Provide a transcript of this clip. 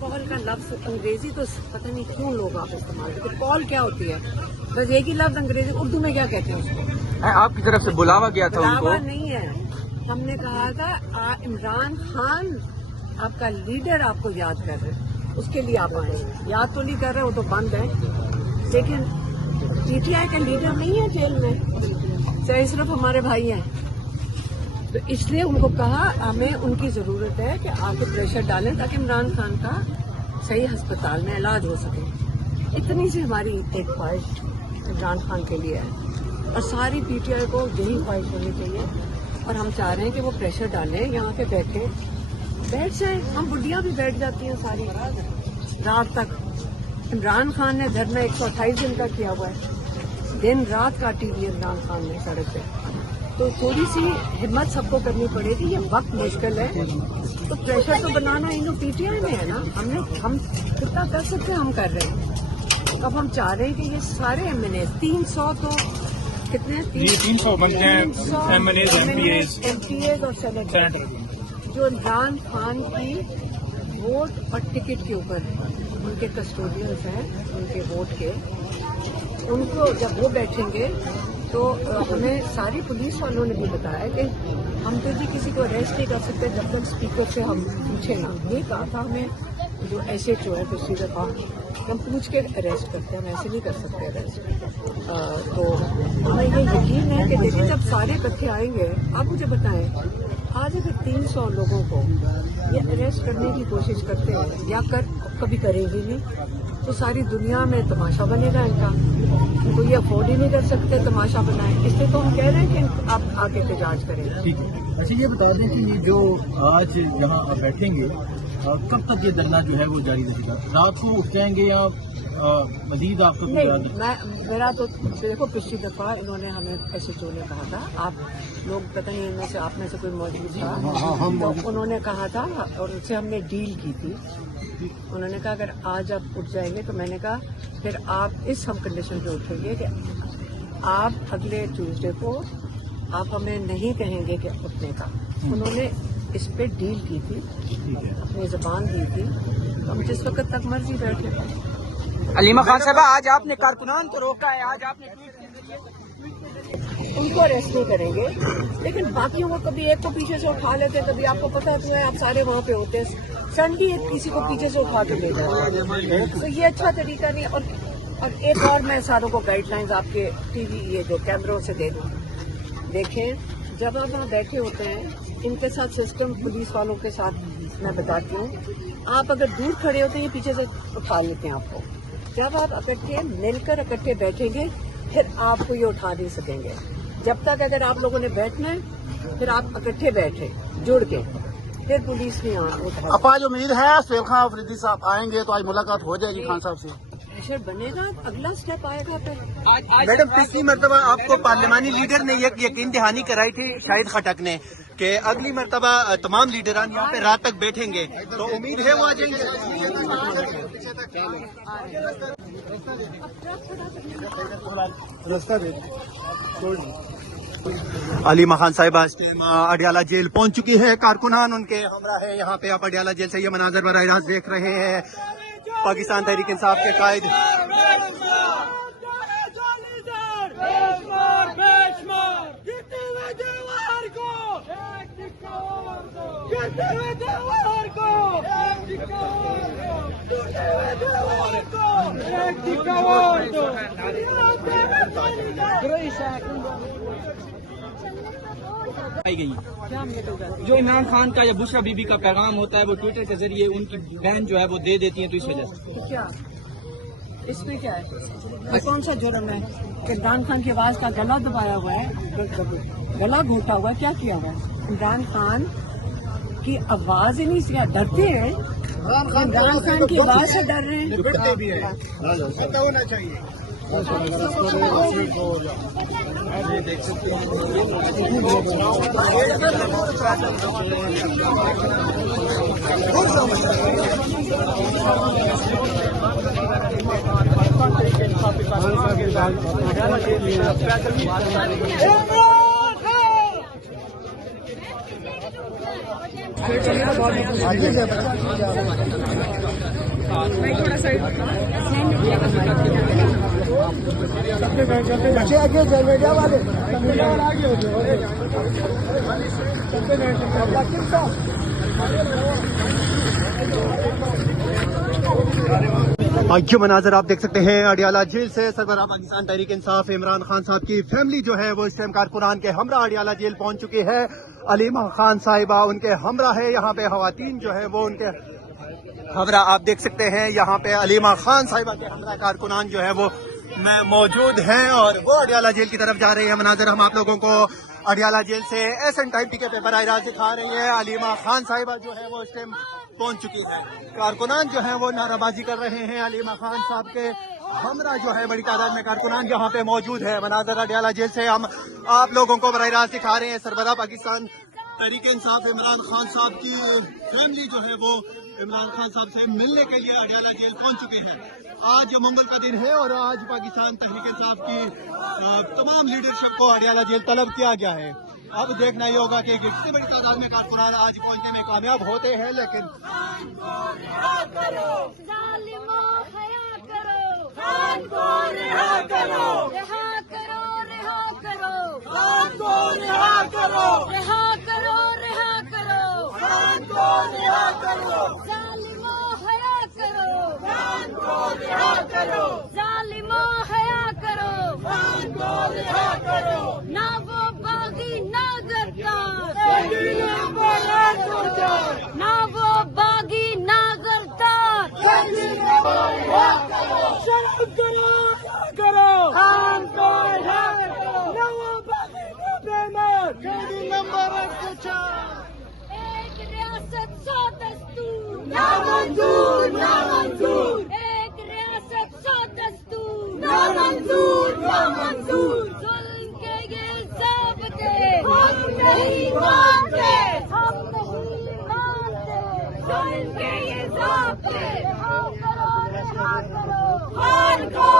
Call का लफ्ज अंग्रेजी तो पता नहीं क्यों लोग आप इस्तेमाल करते। कॉल क्या होती है? बस एक ही लफ्ज अंग्रेजी, उर्दू में क्या कहते हैं उसको? आपकी तरफ से बुलावा गया था उनको? बुलावा नहीं है, हमने कहा था इमरान खान आपका लीडर आपको याद कर रहे हैं, उसके लिए आप आए। याद तो नहीं कर रहे, वो तो बंद है, लेकिन पीटीआई का लीडर नहीं है जेल में, चाहे सिर्फ हमारे भाई हैं। तो इसलिए उनको कहा हमें उनकी जरूरत है कि आके प्रेशर डालें ताकि इमरान खान का सही अस्पताल में इलाज हो सके। इतनी सी हमारी एक ख्वाहिश इमरान खान के लिए है और सारी पीटीआई को यही ख्वाहिश होनी चाहिए। और हम चाह रहे हैं कि वो प्रेशर डालें, यहाँ पे बैठ जाएं। हम बुढ़िया भी बैठ जाती हैं सारी रात तक। इमरान खान ने धरना 128 दिन का किया हुआ है, दिन रात काटी हुई इमरान खान ने सड़क पे। तो थोड़ी सी हिम्मत सबको करनी पड़ेगी, ये वक्त मुश्किल है। तो प्रेशर तो बनाना इन पीटीआई में है ना, हम कितना कर सकते हैं हम कर रहे हैं। अब हम चाह रहे हैं कि ये सारे एमएनए 300 तो कितने 300 बनते हैं एमपीएज और सेनेटर जो इमरान खान की वोट और टिकट के ऊपर उनके कस्टोडियंस हैं, उनके वोट के, उनको जब वो बैठेंगे तो हमें सारी पुलिस वालों ने भी बताया कि हम तो जी किसी को अरेस्ट नहीं कर सकते जब तक स्पीकर से हम पूछे ना। ये कहा था हमें जो SHO है पिछली दफा, हम पूछ के अरेस्ट करते हैं, हम ऐसे नहीं कर सकते अरेस्ट। तो हमें ये यकीन है कि देखिए जब सारे इकट्ठे आएंगे, आप मुझे बताएं आज अगर 300 लोगों को ये अरेस्ट करने की कोशिश करते हैं या कभी करेंगे नहीं, तो सारी दुनिया में तमाशा बनेगा इनका, तो ये अफोर्ड ही नहीं कर सकते तमाशा बनाए। इसलिए तो हम कह रहे हैं कि आप आके एहतजाज करें। ठीक है। अच्छा ये बता दें कि जो आज यहाँ आप बैठेंगे कब तक ये धरना जो है वो जारी रहेगा? रात को उठ जाएंगे या मजीद आपको? नहीं, मेरा तो देखो पिछली दफा इन्होंने हमें SHO ने कहा था, आप लोग पता नहीं इनमें से आप में से कोई मौजूद था, तो उन्होंने कहा था और उससे हमने डील की थी। उन्होंने कहा अगर आज आप उठ जाएंगे, तो मैंने कहा फिर आप इस हम कंडीशन पे उठेंगे कि आप अगले ट्यूसडे को आप हमें नहीं कहेंगे कि उठने का। उन्होंने इस पे डील की थी, अपनी जुबान दी थी, तो हम जिस वक्त तक मर्जी बैठे। अलीमा खान साहब, आज आपने कारकुनान को रोका है, आज आपने ट्वीट के जरिए उनको अरेस्ट नहीं करेंगे, लेकिन बाकियों को कभी एक को पीछे से उठा लेते हैं, कभी आपको पता तो है आप सारे वहाँ पे होते हैं, सडनली किसी को पीछे से उठा के ले जाते हैं, तो ये अच्छा तरीका नहीं। और एक और मैं सारों को गाइडलाइंस आपके टीवी ये जो कैमरों से दे दूँ, देखें जब आप वहाँ बैठे होते हैं इनके साथ सिस्टम पुलिस वालों के साथ मैं बताती हूँ, आप अगर दूर खड़े होते हैं ये पीछे से उठा लेते हैं आपको। जब आप इकट्ठे मिलकर इकट्ठे बैठेंगे फिर आपको ये उठा नहीं सकेंगे। जब तक अगर आप लोगों ने बैठना है फिर आप इकट्ठे बैठे जुड़ के, फिर पुलिस नहीं आना। अब आज उम्मीद है सुहेल खान अफरीदी साहब आएंगे तो आज मुलाकात हो जाएगी खान साहब से, प्रेशर बनेगा, अगला स्टेप आएगा। फिर मैडम पिछली मरतबा आपको पार्लिमानी लीडर ने यकीन दहानी कराई थी शाहिद खटक ने कि अगली मरतबा तमाम लीडरान यहाँ पे रात तक बैठेंगे, तो उम्मीद है वो आ जाएंगे। अलीमा खान साहिबा इस टाइम अडियाला जेल पहुंच चुकी है, कारकुनान उनके हमरा है यहाँ पे। आप अडियाला जेल से ये मनाजर बराह रास्त देख रहे हैं। पाकिस्तान तहरीक इंसाफ के कायद आई गई। जो इमरान खान का या बुशरा बीबी का पैगाम होता है वो ट्विटर के जरिए उनकी बहन जो है वो दे देती है, तो इस वजह से तो क्या इसमें क्या है? ये कौन सा जुर्म है कि इमरान खान की आवाज का गला दबाया हुआ है, गला घोटा हुआ है, क्या किया हुआ है? इमरान खान की आवाज ही नहीं से डरते हैं, इमरान खान की आवाज से डर रहे हैं। होना चाहिए। देख सकते हैं बहुत ये मनाजर आप देख सकते हैं अडियाला जेल से सरबराह पाकिस्तान तहरीक इंसाफ इमरान खान साहब की फैमिली जो है वो इस टाइम कारकुनान के हमरा अडियाला जेल पहुंच चुकी है। अलीमा खान साहिबा उनके हमरा है, यहाँ पे खवातीन जो है वो उनके हमरा आप देख सकते हैं। यहाँ पे अलीमा खान साहिबा के हमरा कारकुनान जो है वो मैं मौजूद हैं और वो अडियाला जेल की तरफ जा रही है। मनाजर हम आप लोगों को अडियाला जेल से एसएन टाइम टिके पे बराह रास्त दिखा रही है। अलीमा खान साहिबा जो है वो इस टाइम पहुंच चुकी है। कारकुनान जो है वो नाराबाजी कर रहे हैं। अलीमा खान साहब के हमरा जो है बड़ी तादाद में कारकुनान यहाँ पे मौजूद है। मनाजर अडियाला जेल से हम आप लोगों को बराह रास्त दिखा रहे हैं। सरबराह पाकिस्तान तहरीक इंसाफ इमरान खान साहब की फैमिली जो है वो इमरान खान साहब से मिलने के लिए अडियाला जेल पहुंच चुकी है। आज मंगल का दिन है और आज पाकिस्तान तहरीक इंसाफ की तमाम लीडरशिप को अडियाला जेल तलब किया गया है। अब देखना ही होगा कि कितनी बड़ी तादाद में कारकुनान आज पहुंचने में कामयाब होते हैं। लेकिन ना वो बागी ना गद्दार, ना वो बागी ना गद्दार, शर्म करो खान को ना वो बागी ना बेईमान, एक रियासत 100 दस्तूर, ना मंजूर ना मंजूर, एक रियासत 100 दस्तूर, ना मंजूर ना मंजूर, जुल्म के ये ज़ाब्ते हम नहीं मानते, हम नहीं मानते, जुल्म के ये ज़ाब्ते रिहा करो खान को